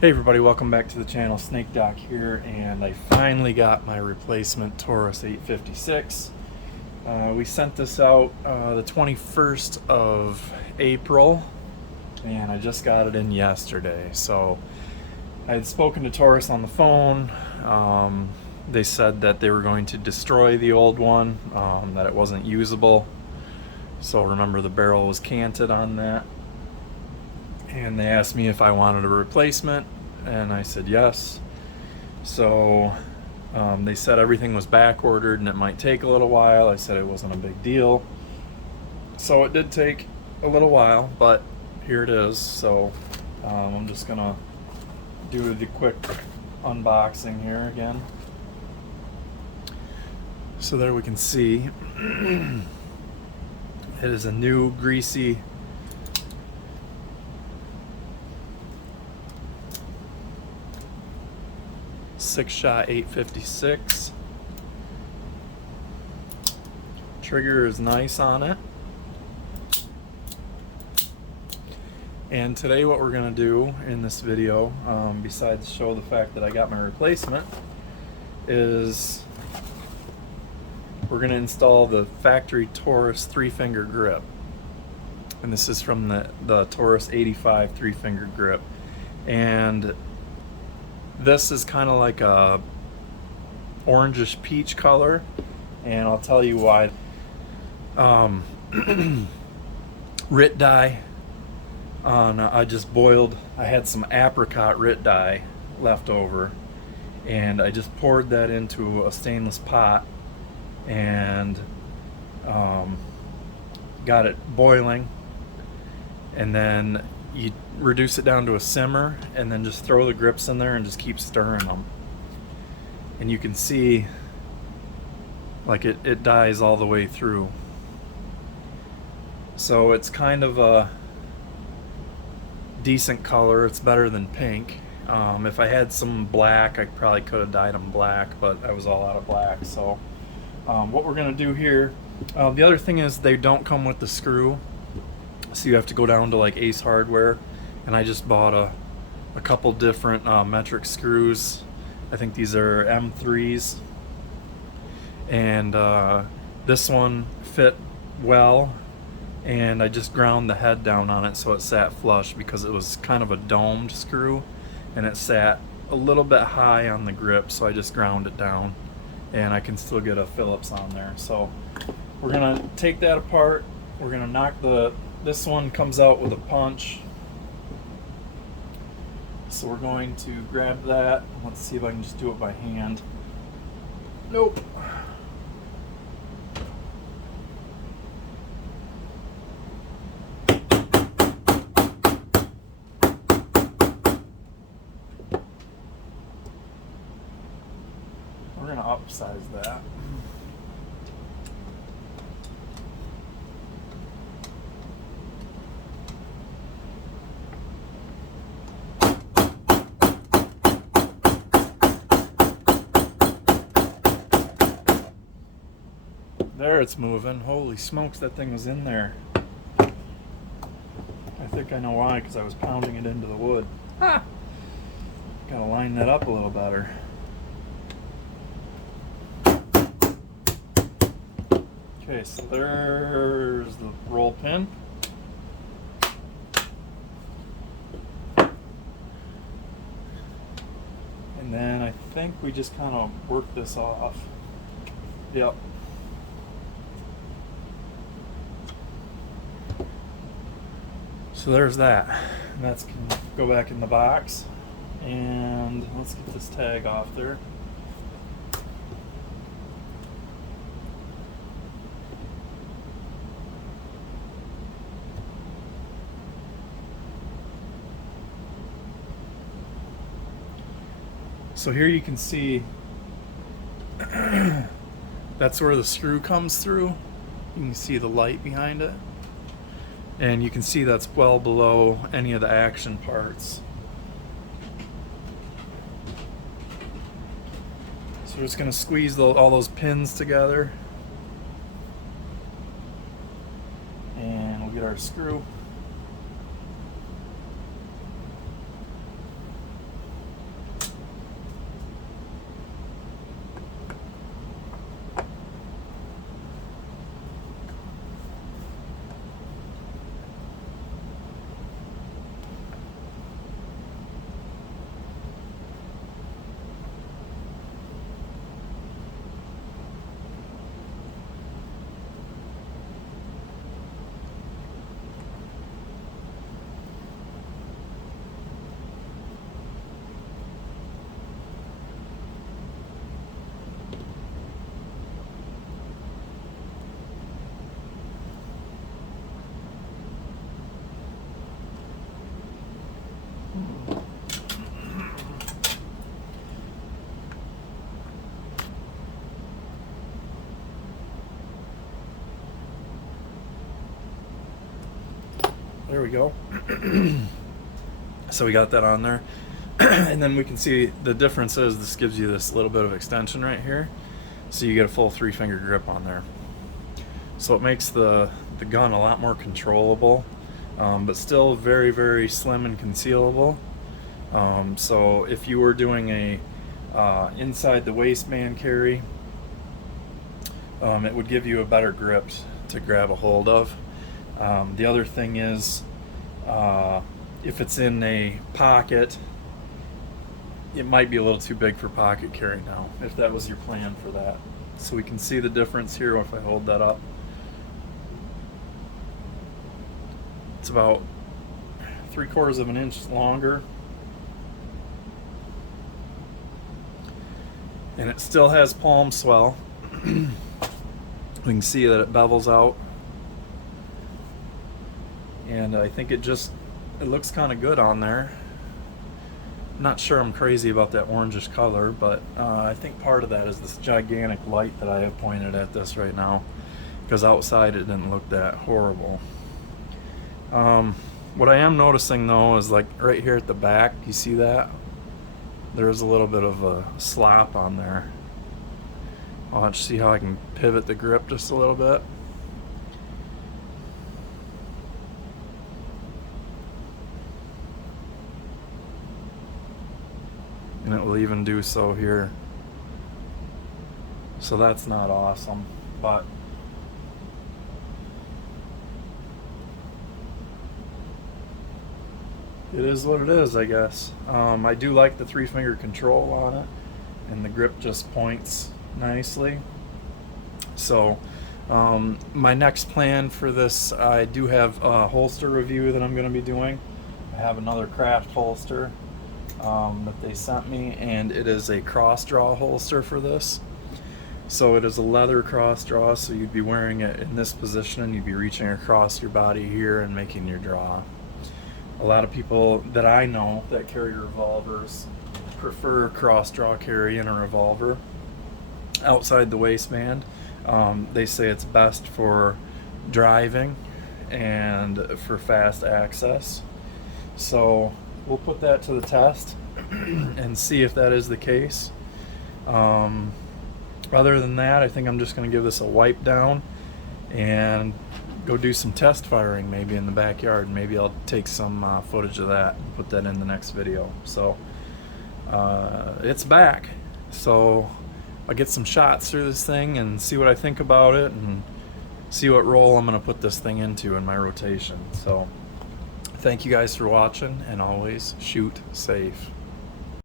Hey everybody, welcome back to the channel. Snake Doc here, and I finally got my replacement Taurus 856. We sent this out the 21st of April, and I just got it in yesterday. So I had spoken to Taurus on the phone. They said that they were going to destroy the old one, that it wasn't usable. So remember, the barrel was canted on that. And they asked me if I wanted a replacement, and I said yes. So they said everything was back ordered and it might take a little while. I said it wasn't a big deal. So it did take a little while, but here it is. So I'm just gonna do the quick unboxing here again. So there we can see it is a new greasy six-shot 856. Trigger is nice on it. And today what we're going to do in this video, besides show the fact that I got my replacement, is we're going to install the factory Taurus 3-finger grip. And this is from the Taurus 85 3-finger grip. And this is kind of like a orangish peach color, and I'll tell you why. Rit dye on, I just boiled, I had some apricot rit dye left over, and I just poured that into a stainless pot and got it boiling, and then you reduce it down to a simmer and then just throw the grips in there and just keep stirring them, and you can see like it dyes all the way through. So it's kind of a decent color. It's better than pink. If I had some black, I probably could have dyed them black, but I was all out of black. So what we're gonna do here, the other thing is they don't come with the screw, so you have to go down to like Ace Hardware, and I just bought a couple different metric screws. I think these are M3s, and this one fit well, and I just ground the head down on it so it sat flush, because it was kind of a domed screw and it sat a little bit high on the grip, so I just ground it down, and I can still get a Phillips on there. So we're gonna take that apart. We're gonna knock this one comes out with a punch, so we're going to grab that. Let's see if I can just do it by hand. Nope. We're going to upsize that. There, it's moving. Holy smokes, that thing was in there. I think I know why, because I was pounding it into the wood. Ha! Gotta line that up a little better. Okay, so there's the roll pin. And then I think we just kind of work this off. Yep. So there's that. And that's gonna go back in the box. And let's get this tag off there. So here you can see that's where the screw comes through. You can see the light behind it, and you can see that's well below any of the action parts. So we're just going to squeeze all those pins together, and we'll get our screw. there we go. So we got that on there. And then we can see the difference is this gives you this little bit of extension right here. So you get a full 3-finger grip on there. So it makes the gun a lot more controllable, but still very, very slim and concealable. So if you were doing a inside the waistband carry, it would give you a better grip to grab a hold of. The other thing is, if it's in a pocket, it might be a little too big for pocket carry now, if that was your plan for that. So we can see the difference here if I hold that up. It's about 3/4 of an inch longer. And it still has palm swell. We can see that it bevels out. And I think it looks kind of good on there. I'm not sure I'm crazy about that orangish color, but I think part of that is this gigantic light that I have pointed at this right now, because outside it didn't look that horrible. What I am noticing though is, like right here at the back, you see that? There's a little bit of a slop on there. I'll have to see how I can pivot the grip just a little bit. And it will even do so here. So that's not awesome, but it is what it is, I guess. I do like the 3-finger control on it, and the grip just points nicely. So my next plan for this, I do have a holster review that I'm going to be doing. I have another craft holster that they sent me, and it is a cross draw holster for this. So it is a leather cross draw, so you'd be wearing it in this position and you'd be reaching across your body here and making your draw. A lot of people that I know that carry revolvers prefer cross draw carry in a revolver outside the waistband. They say it's best for driving and for fast access. So we'll put that to the test and see if that is the case. Other than that, I think I'm just going to give this a wipe down and go do some test firing maybe in the backyard. Maybe I'll take some footage of that and put that in the next video. So it's back. So I'll get some shots through this thing and see what I think about it and see what role I'm going to put this thing into in my rotation. So thank you guys for watching, and always shoot safe.